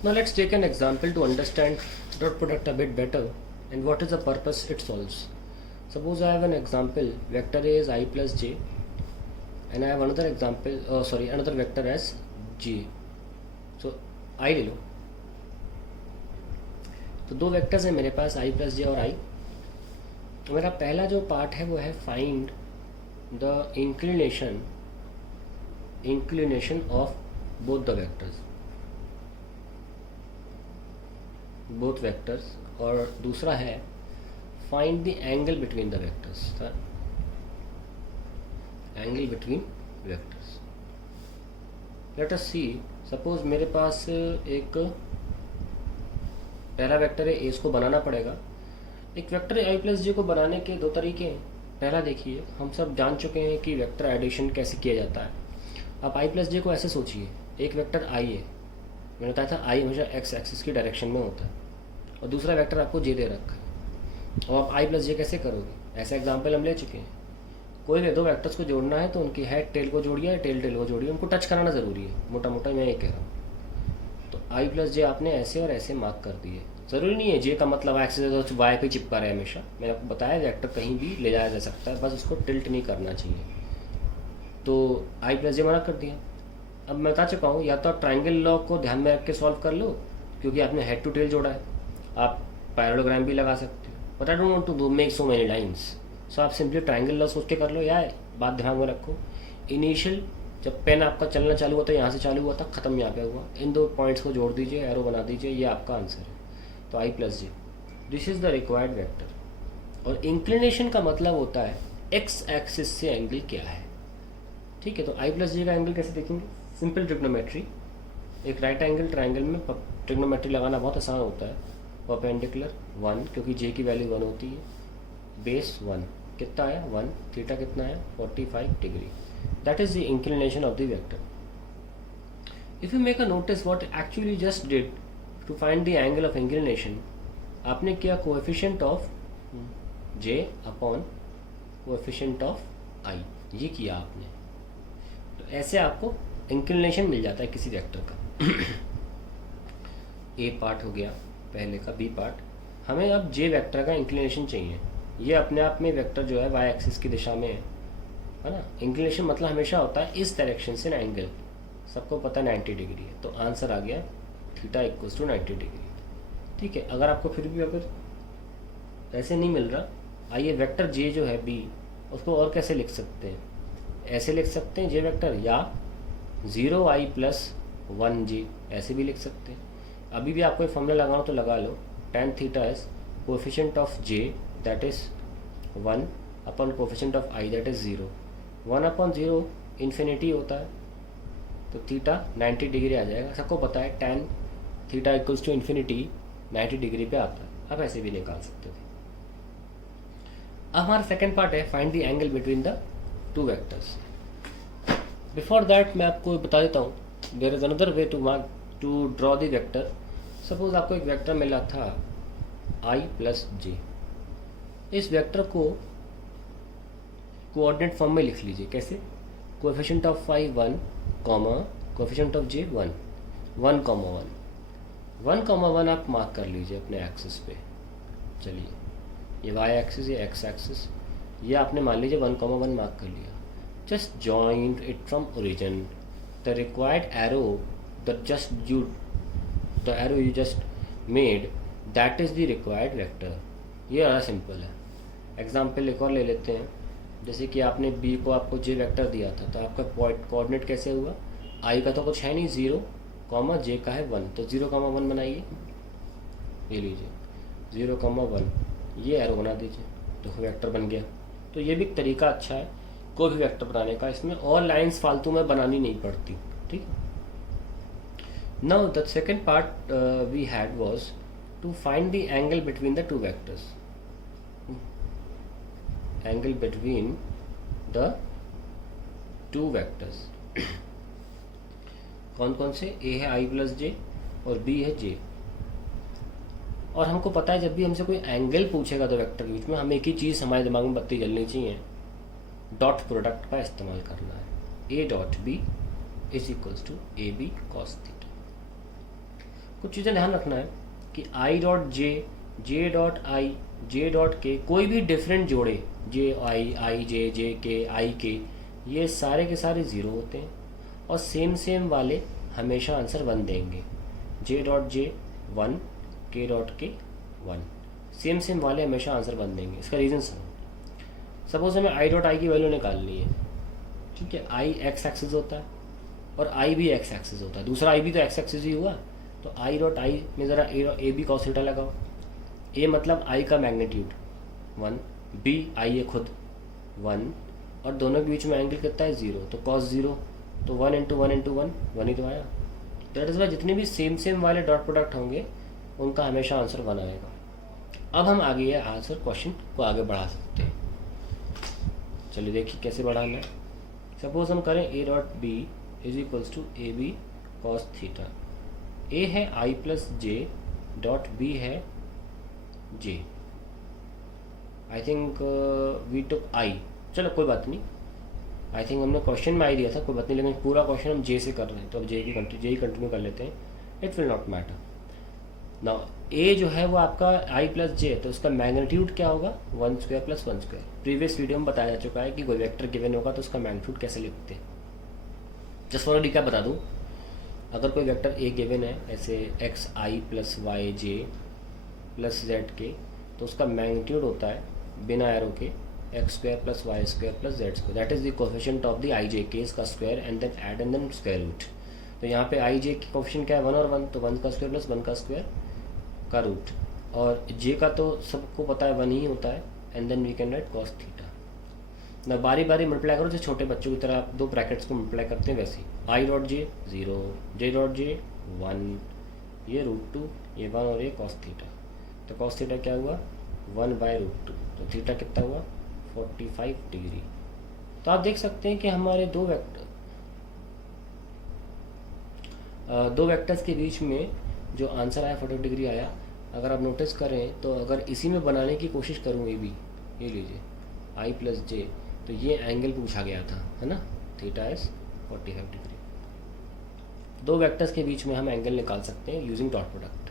Now let's take an example to understand dot product a bit better and what is the purpose it solves. Suppose I have an example, vector A is I plus j, and I have another example, another vector as j. So I ले लो, तो दो vectors हैं मेरे पास i plus जे और i. मेरा पहला जो part है वो है find the inclination of both vectors, और दूसरा है find the angle between the vectors. Let us see. Suppose मेरे पास एक पहला वेक्टर है ए, इसको बनाना पड़ेगा. एक वेक्टर आई प्लस जे को बनाने के दो तरीके हैं. पहला देखिए, हम सब जान चुके हैं कि वेक्टर एडिशन कैसे किया जाता है. आप आई प्लस जे को ऐसे सोचिए, एक वेक्टर आई है, मैंने बताया था आई हमेशा एक्स एक्सिस की डायरेक्शन में होता है, और दूसरा वेक्टर आपको जे दे रखा है. और आप आई प्लस जे कैसे करोगे? ऐसा एग्जाम्पल हम ले चुके हैं. कोई भी दो वेक्टर्स को जोड़ना है तो उनकी हेड टेल को जोड़िए, टेल टेल को जोड़िए, उनको टच कराना ज़रूरी है. मोटा मोटा मैं ये कह रहा हूँ. तो आई प्लस जे आपने ऐसे और ऐसे मार्क कर दिए. ज़रूरी नहीं है जे का मतलब एक्सिस है तो वाई पे चिपका रहे हमेशा. मैंने आपको बताया वेक्टर कहीं भी ले जाया जा सकता है, बस उसको टिल्ट नहीं करना चाहिए. तो आई प्लस जे मना कर दिया. अब मैं बता चुका हूँ, या तो आप ट्राइंगल लॉ को ध्यान में रख के सॉल्व कर लो, क्योंकि आपने हेड टू टेल जोड़ा है. आप पैरेललोग्राम भी लगा सकते हो, but I don't want to make so many lines. So आप सिंपली ट्राइंगल लॉ सोच के कर लो. या बात ध्यान में रखो, इनिशियल जब पेन आपका चलना चालू हुआ था, यहाँ से चालू हुआ था, ख़त्म यहाँ पे हुआ. इन दो पॉइंट्स को जोड़ दीजिए, एरो बना दीजिए, ये आपका आंसर है. तो i plus j, this is the required vector. और इंक्लिनेशन का मतलब होता है एक्स एक्सिस से एंगल क्या है. ठीक है, तो आई प्लस जे का एंगल कैसे देखेंगे? Simple trigonometry. एक राइट एंगल ट्राइंगल में ट्रिग्नोमेट्री लगाना बहुत आसान होता है. परपेंडिकुलर 1, क्योंकि जे की वैल्यू 1 होती है. बेस 1 कितना आया? 1. थीटा कितना है? 45 degree. That is the inclination of the vector. If you make a notice what actually just did to find the angle of inclination, आपने किया coefficient of j upon coefficient of i, ये किया आपने. तो ऐसे आपको इंक्लिनेशन मिल जाता है किसी वेक्टर का. ए पार्ट हो गया पहले का. बी पार्ट, हमें अब जे वेक्टर का इंक्लिनेशन चाहिए. ये अपने आप में वेक्टर जो है वाई एक्सिस की दिशा में है ना. इंक्लिनेशन मतलब हमेशा होता है इस डायरेक्शन से एंगल, सबको पता है 90 डिग्री है. तो आंसर आ गया थीटा इक्वल्स टू 90 डिग्री. ठीक है, अगर आपको फिर भी अगर ऐसे नहीं मिल रहा, आइए वेक्टर जे जो है बी, उसको और कैसे लिख सकते हैं? ऐसे लिख सकते हैं जे वेक्टर, या 0i प्लस 1j, ऐसे भी लिख सकते हैं. अभी भी आपको एक फॉर्मूला लगाओ तो लगा लो. tan theta is coefficient of j that is 1 upon coefficient of i that is 0. 1 upon 0 infinity होता है, तो थीटा 90 डिग्री आ जाएगा. सबको पता है tan theta equals to infinity 90 degree पे आता है. आप ऐसे भी निकाल सकते थे. अब हमारा सेकेंड पार्ट है find the angle between the two vectors. Before that मैं आपको बता देता हूँ, there is another way to draw the vector. Suppose आपको एक वेक्टर मिला था i प्लस जे. इस वेक्टर को कोऑर्डिनेट फॉर्म में लिख लीजिए. कैसे? Coefficient of i 1 comma coefficient of j 1, 1 comma 1. 1 comma 1 आप मार्क कर लीजिए अपने एक्सिस पे. चलिए, ये y एक्सिस, ये x एक्सिस, ये आपने मान लीजिए 1 कॉमा 1 मार्क कर लिया. Just join it from origin. The required arrow, the arrow you just made, that is the required vector. ये ज़्यादा सिंपल है. एग्जाम्पल एक और ले लेते हैं. जैसे कि आपने b को आपको j वेक्टर दिया था, तो आपका कोऑर्डिनेट कैसे हुआ? i का तो कुछ है नहीं 0, कॉमा j का है 1, तो 0 कॉमा 1 बनाइए. ये लीजिए 0 कॉमा 1, ये एरो बना दीजिए, देखो वेक्टर बन गया. तो ये भी एक तरीका अच्छा है कोई भी वेक्टर बनाने का. इसमें और लाइंस फालतू में बनानी नहीं पड़ती. ठीक है. Now the second part we had was to find the angle between the two vectors. Angle between the two vectors कौन कौन से? ए है आई प्लस जे और बी है जे. और हमको पता है जब भी हमसे कोई एंगल पूछेगा दो वेक्टर के बीच में, हमें एक ही चीज़ हमारे दिमाग में बत्ती जलनी चाहिए, डॉट प्रोडक्ट का इस्तेमाल करना है. A dot B is equals to A B cos theta. कुछ चीज़ें ध्यान रखना है कि I dot J, J dot I, J dot K, कोई भी डिफरेंट जोड़े, जे आई जे के, आई के, ये सारे के सारे ज़ीरो होते हैं और सेम सेम वाले हमेशा आंसर 1 देंगे। जे डॉट जे 1, के डॉट के 1, सेम सेम वाले हमेशा आंसर 1 देंगे। इसका रीज़न सपोज हमें आई डॉट आई की वैल्यू निकालनी है, ठीक है। आई एक्स एक्सिस होता है और आई भी एक्स एक्सिस होता है, दूसरा आई भी तो एक्स एक्सिस ही हुआ। तो आई डॉट आई में ज़रा ए बी कॉस थीटा लगाओ। ए मतलब आई का मैग्नीट्यूड 1, बी आई है खुद 1, और दोनों के बीच में एंगल कितना है 0, तो कॉस 0, तो 1 इंटू 1 इंटू 1, 1 ही तो आया। दैट इज़ वाई जितने भी सेम सेम वाले डॉट प्रोडक्ट होंगे उनका हमेशा आंसर 1 आएगा। अब हम आगे आंसर क्वेश्चन को आगे बढ़ा सकते हैं। चलिए देखिए कैसे बढ़ाना है। सपोज हम करें a dot B is equals to A B cos theta. A है i plus j dot b है j. I think we took आई, चलो कोई बात नहीं, आई थिंक हमने क्वेश्चन में आई दिया था, कोई बात नहीं, लेकिन पूरा क्वेश्चन हम जे से कर रहे हैं तो अब जे ही कंटिन्यू कर लेते हैं। It will not matter. Now a जो है वो आपका आई प्लस जे है, तो उसका मैग्नीट्यूड क्या होगा 1 square plus 1 square. Previous video में बताया जा चुका है कि कोई वेक्टर गिवन होगा तो उसका मैग्नीट्यूड कैसे लिखते हैं। जस्ट फॉर रिकैप बता दूँ, अगर कोई वेक्टर ए गिवन है ऐसे x i plus y j plus z के, तो उसका मैग्नीट्यूड होता है बिना एरो के x square plus y square plus z square. That is the coefficient of the i j के, इसका square and then add and then square root. तो यहाँ पे आई जे की कोफिशिएंट क्या है 1 और 1, तो 1 का स्क्वायर प्लस 1 का स्क्वायर का रूट, और जे का तो सबको पता है 1 ही होता है, and then we can write cos theta. ना बारी बारी मल्टीप्लाई करो, जैसे छोटे बच्चों की तरह आप दो ब्रैकेट्स को मल्टीप्लाई करते हैं वैसे ही। आई डॉट जे 0, जे डॉट जे 1, ये √2, ये 1 और ये कॉस थीटा। तो कॉस थीटा क्या हुआ 1/√2, तो थीटा कितना हुआ 45 डिग्री। तो आप देख सकते हैं कि हमारे दो वेक्टर्स के बीच में जो आंसर आया 40 डिग्री आया। अगर आप नोटिस करें तो अगर इसी में बनाने की कोशिश करूँ, ये लीजिए आई प्लस जे, तो ये एंगल पूछा गया था, है ना, थीटा इज 45 डिग्री। दो वेक्टर्स के बीच में हम एंगल निकाल सकते हैं यूजिंग डॉट प्रोडक्ट।